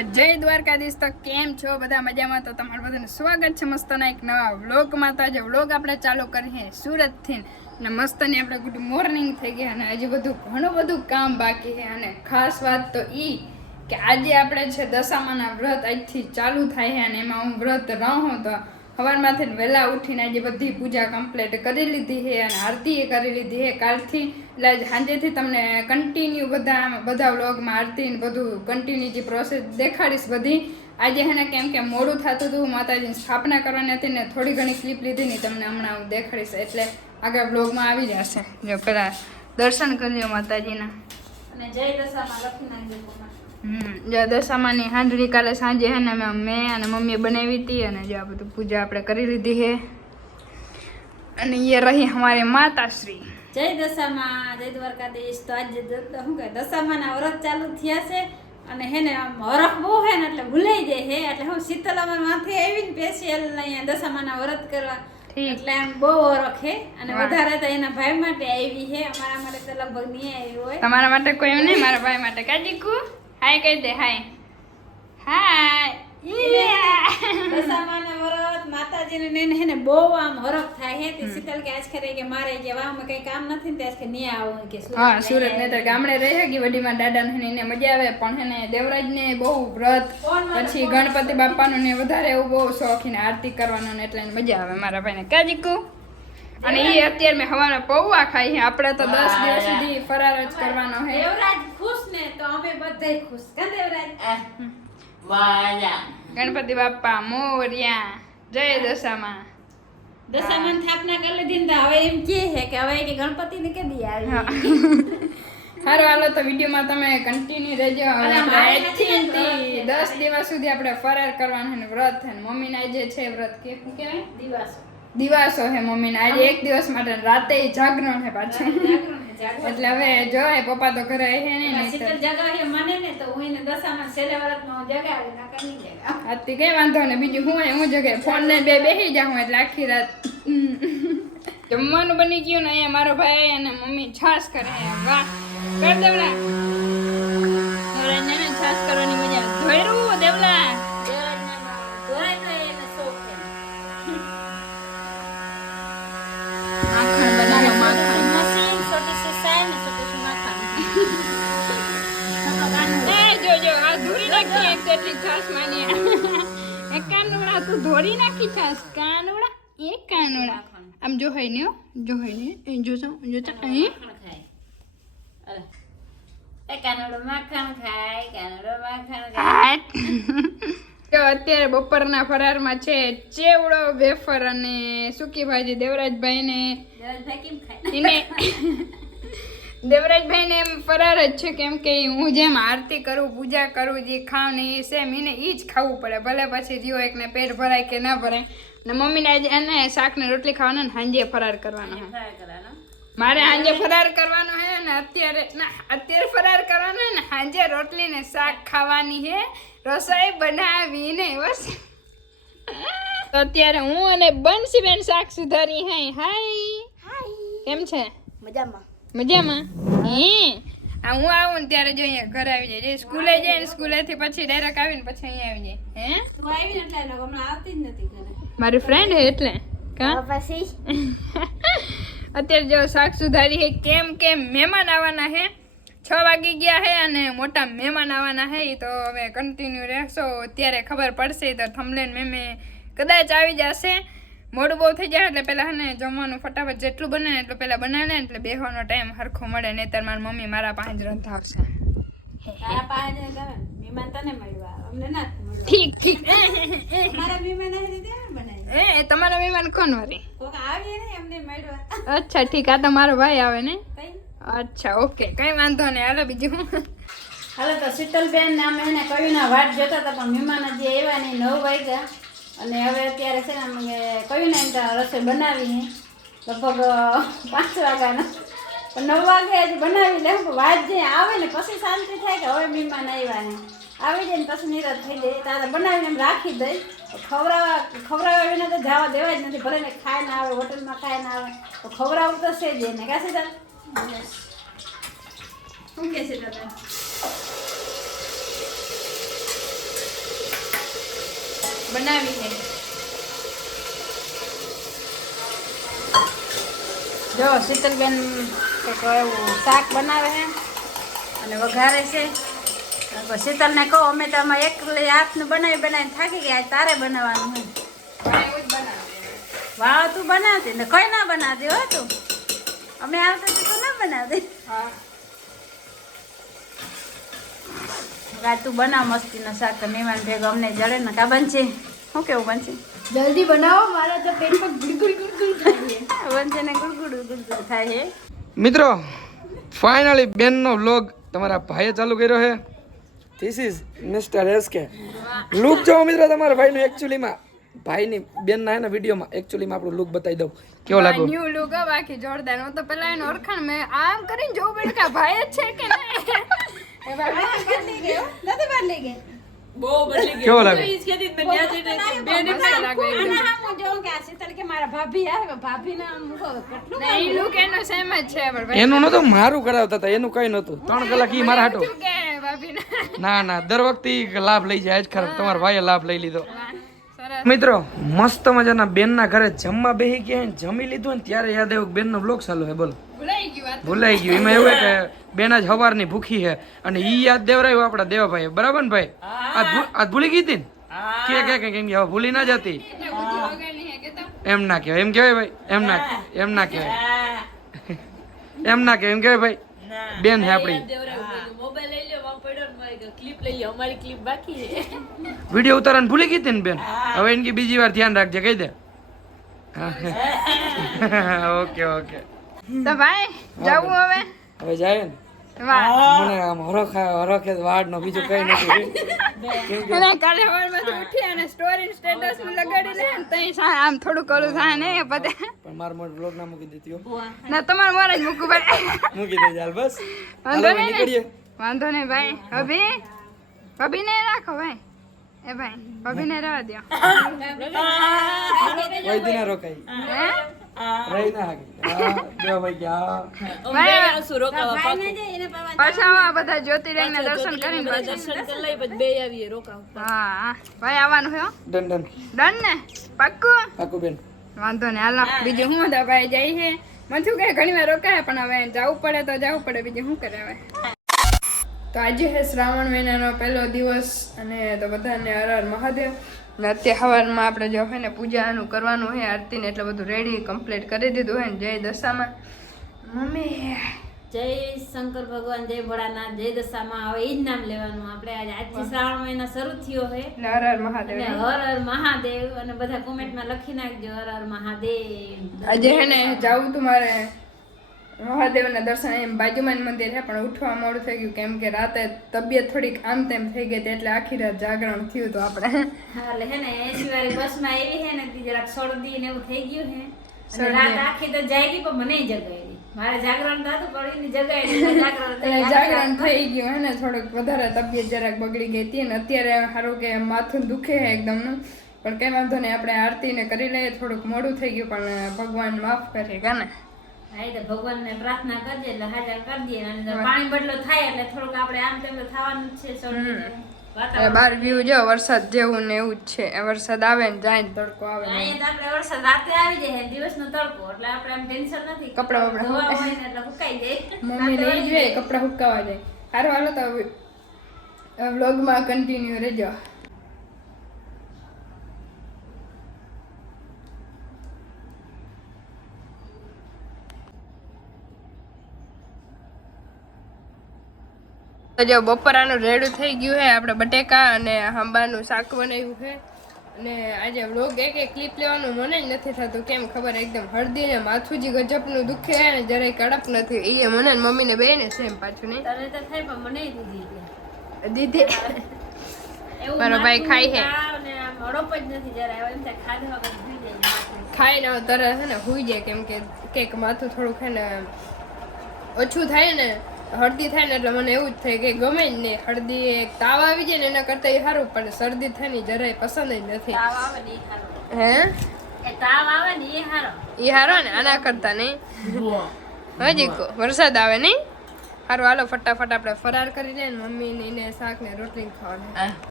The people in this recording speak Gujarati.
જય દ્વારકાધીશ. તો કેમ છો બધા? મજામાં? તો તમારું બધાનું સ્વાગત છે મસ્તના એક નવા વ્લોગમાં. તો આજે વ્લોગ આપણે ચાલુ કરીએ સુરતથી અને મસ્તની આપણે ગુડ મોર્નિંગ થઈ ગયા અને હજી ઘણું બધું કામ બાકી છે. અને ખાસ વાત તો ઈ કે આજે આપણે છે દશામાના વ્રત આજથી ચાલુ થાય છે અને એમાં હું વ્રત રહું. તો સવારમાંથી વહેલા ઉઠીને આજે બધી પૂજા કમ્પ્લીટ કરી લીધી છે અને આરતી કરી લીધી છે કાલથી. એટલે સાંજેથી તમને કન્ટિન્યુ બધા વ્લોગમાં આરતી ને બધું કન્ટિન્યુ જે પ્રોસેસ દેખાડીશ બધી. આજે છે ને કેમ કે મોડું થતું હતું, માતાજીની સ્થાપના કરવાની હતી ને થોડી ઘણી ક્લિપ લીધી ને તમને હમણાં હું દેખાડીશ. એટલે આગળ વ્લોગમાં આવી જશે. જો પેલા દર્શન કરી લો માતાજીના અને જય દશામાં લખી નાખજો. જો દશામાની હાંડળી કાલે સાંજે હે ને મેં અને મમ્મીએ બનાવી હતી અને જો આ બધું પૂજા આપણે કરી લીધી છે. અને એ રહી અમારી માતાશ્રી. જય દશામાં, જય દ્વારકાધીશ. તો આજે શું કહે દશામાના વ્રત ચાલુ થયા છે અને હે ને આમ હરખ બહુ હે ને એટલે ભૂલાઈ જાય હે. એટલે હું શીતલામાં માથે આવીને સ્પેશિયલ અહીંયા દશામાના વ્રત કરવા, એટલે આમ બહુ હરખ હે. અને વધારે તો એના ભાઈ માટે આવી છે, અમારા માટે તો લગભગ નહીં આવી હોય. તમારા માટે કોઈ એમ નહીં, મારા ભાઈ માટે. કાજીકુ હાય કહી દે. હાય હાય. દશામાના વ્રત માતાજીને હે ને બહુ આમ હરખ થાય હે. તે શીતલ કે આજ ખરે કે મારે કે વાવમાં કઈ કામ નથી ને આજ કે નહીં આવું કે હા સુરત ને તો ગામડે રહે કે વડીમાં દાદા ને એને મજા આવે. પણ હે ને દેવરાજ ને બહુ વ્રત પછી ગણપતિ બાપાનું ને વધારે એવું બહુ શોખ ને આરતી કરવાનો ને એટલે મજા આવે મારા ભાઈને. કાજીકુ અને એ અત્યારે મેં હવાના પૌવા ખાઈ છે. આપણે તો 10 દિવસ સુધી ફરાર જ કરવાનો છે. દેવરાજ ખુશ ને તો અમે બધાય ખુશ. કા દેવરાજ ગણપતિ બાપા મોર્યા. જય દશામાં. દશામાન સ્થાપના કરી લીધી ને હવે એમ કે છે કે હવે કે ગણપતિ ને કે દી આવી. સારું હાલો તો વિડીયોમાં તમે કન્ટિન્યુ રહેજો. 10 દિવસ સુધી આપણે ફરાર કરવાનો છે વ્રત છે. મમ્મીને આજે છે વ્રત કે શું કહેવાય દિવાસો છે મમ્મીને આજે એક દિવસ માટે રાતે જાગરણ છે પાછું. એટલે હવે જો પપ્પા તો ઘરે છે ને શીતલ જગાવે મને ને તો હું એને દશામાં છેલ્લે વ્રતમાં જગાવે ના કરી જગા આતી કઈ વાંધો ને. બીજું હું જગે ફોન ને બેસી જાઉં એટલે આખી રાત જમવાનું બની ગયું ને. અહીંયા મારો ભાઈ અને મમ્મી છાશ કરે. વાહ કર દેવલા. દેવરાજને છાશ કરવાની મજા. ધોયરું દેવલા. માખણ બનાવો માખણ. જો આ ધોરી નાખી એક કેટલી છાશ માની. એક કાનુડા તું ધોરી નાખી છાશ. કાનુડા એક કાનુડા આમ જો હઈ ને જો અહીં જો અત્યારે બપોરના ફરારમાં છે ચેવડો વેફર અને સૂકી ભાજી. દેવરાજભાઈને એમ ફરાર જ છે કેમ કે હું જેમ આરતી કરું પૂજા કરું જે ખાઉં ને એ સેમ એને એ જ ખાવું પડે. ભલે પછી જીવો એકને પેટ ભરાય કે ના ભરાય. ને મમ્મીને આજે એને શાક ને રોટલી ખાવાનો ને સાંજે ફરાર કરવાનો છે. મારે સાંજે ફરાર કરવાનો છે ને અત્યારે ફરાર કરવાનો છે ને સાંજે રોટલી ને શાક ખાવાની છે. રસોઈ બનાવીને બસ. તો અત્યારે હું અને બંસીબેન શાક સુધારી. હાય કેમ છે? મજામાં. હું આવું ને ત્યારે જો અહીંયા ઘરે આવી જાય. સ્કૂલે જાય ને સ્કૂલેથી પછી ડાયરેક્ટ આવીને પછી અહીંયા આવી જાય. હે તું આવી ને એટલે હમણાં આવતી જ નથી ઘરે. મારી ફ્રેન્ડ હે એટલે કા પછી અત્યારે જો શાક સુધારી હે. કેમ મહેમાન આવવાના હે. 6 વાગી ગયા હે અને મોટા મહેમાન આવવાના હે. તો હવે કન્ટિન્યુ રહેશો ત્યારે ખબર પડશે. તો થંબનેલ મેમે કદાચ આવી જશે. મોડું બહુ થઈ જાય એટલે પેલા ને જમવાનું ફટાફટ જેટલું બને ને એટલું પેલા બનાવે ને એટલે બેહવાનો ટાઈમ હરખો મળે. નહીતર મારી મમ્મી મારા પાસે જ રંધાવશે. તારા પાસે મહેમાન તને મળ્યા અમને ના મળ્યા. ઠીક મારા મહેમાન આવી રીતે બનાવી. તમારા મહેમાન કોણ વારી? કોક આવે ને એમને મળ્યા. અચ્છા ઠીક. આ તો મારો ભાઈ આવે ને. કઈ અચ્છા ઓકે કઈ વાંધો નહીં. હાલો બીજું હાલો તો શીતલબેન નામ એને કવિના વાટ જોતા હતા પણ મહેમાન હજી આવ્યા નહીં. 9 વાગ્યા અને હવે અત્યારે છે ને અમે કવિને એમ તો રસોઈ બનાવી લગભગ 5 વાગ્યાના. પણ 9 વાગે હજી બનાવી લે. વાત જે આવે ને પછી શાંતિ થાય કે હવે મહેમાન આવ્યા ને આવી જાય ને પછી નિરાશ થઈ જાય. તારે બનાવીને એમ રાખી દઈ. ખવડાવવા વિના તો જવા દેવા જ નથી. ભલે ને ખાય ના આવે હોટલમાં ખાય ના આવે તો ખવડાવવું તો છે જ એને. કાશે તાર શું કે છે દાદા? બનાવી છે. જો શીતલબેન કંઈક એવું શાક બનાવે છે અને વઘારે છે. શીતલને કહો અમે તો આમાં એકલી હાથનું બનાવીને થાકી ગયા, તારે બનાવવાનું હોય. એવું જ બનાવે. વાવ તું બનાવતી ને કઈ ના બનાવતી હો તું. અમે આવતા તું ના બનાવતી. હા. તું બનાવ મસ્તીનો શાક તો મહેમાન ભેગો અમને જડે ને કા બનશે. શું કેવું બનશે? જલ્દી બનાવો, મારે તો પેટમાં ગુડગુડ ગુડગુડ થાય છે. બનશે ને ગુડગુડ ગુડગુડ થાય છે. મિત્રો ફાઇનલી બેનનો વ્લોગ તમારા ભાઈએ ચાલુ કર્યો છે. This is mister SK. Look જો મિત્રો તમારા ભાઈનું એકચ્યુઅલીમાં ભાઈની બેનના એના વિડીયોમાં એકચ્યુઅલીમાં આપણું લુક બતાવી દઉં કેવો લાગો. ન્યુ લુક બાકી જોરદાર. હું તો પેલા એનો ઓળખાણ મેં આમ કરીને જોઉં પડ્યું કે આ ભાઈ જ છે કે નહીં. કેવો લાગે? નહીં, look એનો same જ છે, પણ ભાઈ એનું નતું મારું કરાવતા હતા, એનું કઈ નતું. 3 કલાક ઈ મારા હાટું. શું કે ભાભીને? ના ના દર વખતે ઈ લાભ લઈ જાય. આજ ખરાબ તમારા ભાઈએ લાભ લઈ લીધો. સરસ. મિત્રો મસ્ત મજાના બેનના ઘરે જમવા બેસી ગયા ને જમી લીધું ને ત્યારે યાદ આવ્યું બેનનો બ્લોગ ચાલુ છે. બોલો ભૂલાઈ ગયું વાત. ભૂલાઈ ગયું. એમાં એવું કે બેન આજ હવારની ભૂખી છે અને ઈ યાદ દેવરાયું આપણા દેવાભાઈ. બરાબર ને ભાઈ? આજ ભૂલી ગઈ હતી ને કે કેમ હવે ભૂલી ના જતી. એટલે બુદ્ધિ વગરની હે કે તો. એમ ના કહેવાય. એમ કહેવાય ભાઈ? એમ ના કહેવાય. એમ ના કહેવાય. એમ ના કહેવાય. એમ કહેવાય ભાઈ? બેન હે આપણી. વિડીયો ઉતારવાનું ભૂલી ગઈ હતી ને બેન. હવે એની બીજી વાર ધ્યાન રાખજે, કહી દે. Okay okay. તો ભાઈ જાવું હવે. હવે જાય ને. વાહ. મને આમ હરખે વાડ નો બીજું કઈ નથી. અને કાલે સવારમાંથી ઉઠી અને સ્ટોરી સ્ટેટસ માં લગાડી લે ને તઈ આમ થોડું કરું થાય ને એ બધે. પણ માર મોટ બ્લોગ ના મૂકી દેતી હો. ના તમારે મારે જ મૂકવું પડે. મૂકી દેજે હાલ બસ. વાંધો હાલો, નહીં નીકળીએ. ને? વાંધો નહીં ભાઈ. ભાભી ને રાખો ભાઈ. એ ભાઈ ભાભી ને રહેવા દો. વૈદ્ય ના રોકાઈ. હે? રહી ના હાકી. દેવા ભાઈ ગયા. પાછા આ બધા જ્યોતિર્લિંગ ના દર્શન કરીને પાછા. હા ભાઈ આવવાનું છે હો. Done done. ડન ને? પાક્કું? પાકું બેન. વાંધો ને હાલો. બીજું શું હતા ભાઈ જાય છે મથું કે ઘણી વાર રોકાય પણ હવે જવું પડે તો જવું પડે. બીજું શું કરે હવે. તો આજે છે શ્રાવણ મહિનાનો પહેલો દિવસ અને તો બધાને હર હર મહાદેવ. ને અત્યારે સવારમાં આપણે જો હોય ને પૂજાનું કરવાનું હોય આરતીને એટલે બધું રેડી કમ્પ્લીટ કરી દીધું હોય ને જય દશામાં મમ્મી જય શંકર ભગવાન, જય ભોળાનાથ, જય દશામાં. હવે એ જ નામ લેવાનું આપણે. આજથી શ્રાવણ મહિના શરૂ થયો છે એટલે હર હર મહાદેવ. એટલે હર હર મહાદેવ. અને બધા કોમેન્ટમાં લખી નાખજો હર હર મહાદેવ. આજે હે ને જાવું તું મારે મહાદેવના દર્શન. એમ બાજુમાં જ મંદિર છે પણ ઉઠવા મોડું થઈ ગયું કેમ કે રાતે તબિયત થોડીક આમ તેમ થઈ ગઈ હતી એટલે આખી રાત જાગરણ થયું હતું આપણે. હા એટલે હે ને 80 વાળી બસમાં આવી છે ને તી જરાક શરદી ને એવું થઈ ગયું છે અને રાત આખી તો જાગી પણ મને જગાડી. મારે જાગરણ તો હતું પણ એની જગાડી એટલે જાગરણ થઈ ગયું હે ને થોડુંક વધારે તબિયત જરાક બગડી ગઈ હતી ને અત્યારે સારું કે માથું દુખે છે એકદમનું પણ કઈ વાંધો નહીં આપણે આરતીને કરી લઈએ. થોડુંક મોડું થઈ ગયું પણ ભગવાન માફ કરે કાને. હા એ તો ભગવાનને પ્રાર્થના કરજે એટલે હાજર કરી દઈએ. અને જો પાણી બદલો થાય એટલે થોડુંક આપણે આમ તેમ તો થવાનું જ છે. શરદી વાતાવરણ બાર વ્યૂ જો વરસાદ જેવું ને એવું જ છે. વરસાદ આવે ને જાય ને તડકો આવે ને. અહીંયા તો આપણે વરસાદ રાતે આવી જાય દિવસનો તડકો એટલે આપણે આમ ટેન્શન નથી. કપડાં બપડા ધોવા હોય ને એટલે સુકાઈ જાય. મમ્મી લઈ જોઈએ કપડાં સુકાવા જાય. સારું હાલો તો વ્લોગમાં કન્ટિન્યુ રહેજો. તો જો બપોરાનું રેડું થઈ ગયું છે. આપણે બટેકા અને આંબાનું શાક બનાવ્યું છે અને આજે વ્લોગ એક ક્લિપ લેવાનું મને જ નથી થતું કેમ ખબર. એકદમ હળદી ને માથું જે ગજબનું દુખે છે ને જરાય કડપ નથી. એ મને ને મમ્મીને બેને સેમ પાછું નહીં તને તો થાય પણ મને દીધી દીધી. એવું મારો ભાઈ ખાય છે. અને આમ હડપ જ નથી જરા. એમ થાય ખાધા વગર સુઈ જાય. ખાઈને તરત છે ને હુઈ જાય કેમ કે કંઈક માથું થોડું છે ને ઓછું થાય ને હળદી થાય ને એટલે મને એવું જ થાય કે ગમે જ નહીં. હળદી એક તાવ આવી જાય ને એના કરતાં એ સારું પણ શરદી થાય ને જરાય પસંદ જ નથી. તાવ આવે ને એ હારો. હે એ તાવ આવે ને એ હારો. એ હારો ને આના કરતા નહીં. હજી વરસાદ આવે નહીં. સારું હાલો ફટાફટ આપણે ફરાર કરી લઈએ ને મમ્મી ને એને શાક ને રોટલી ખાવાનું.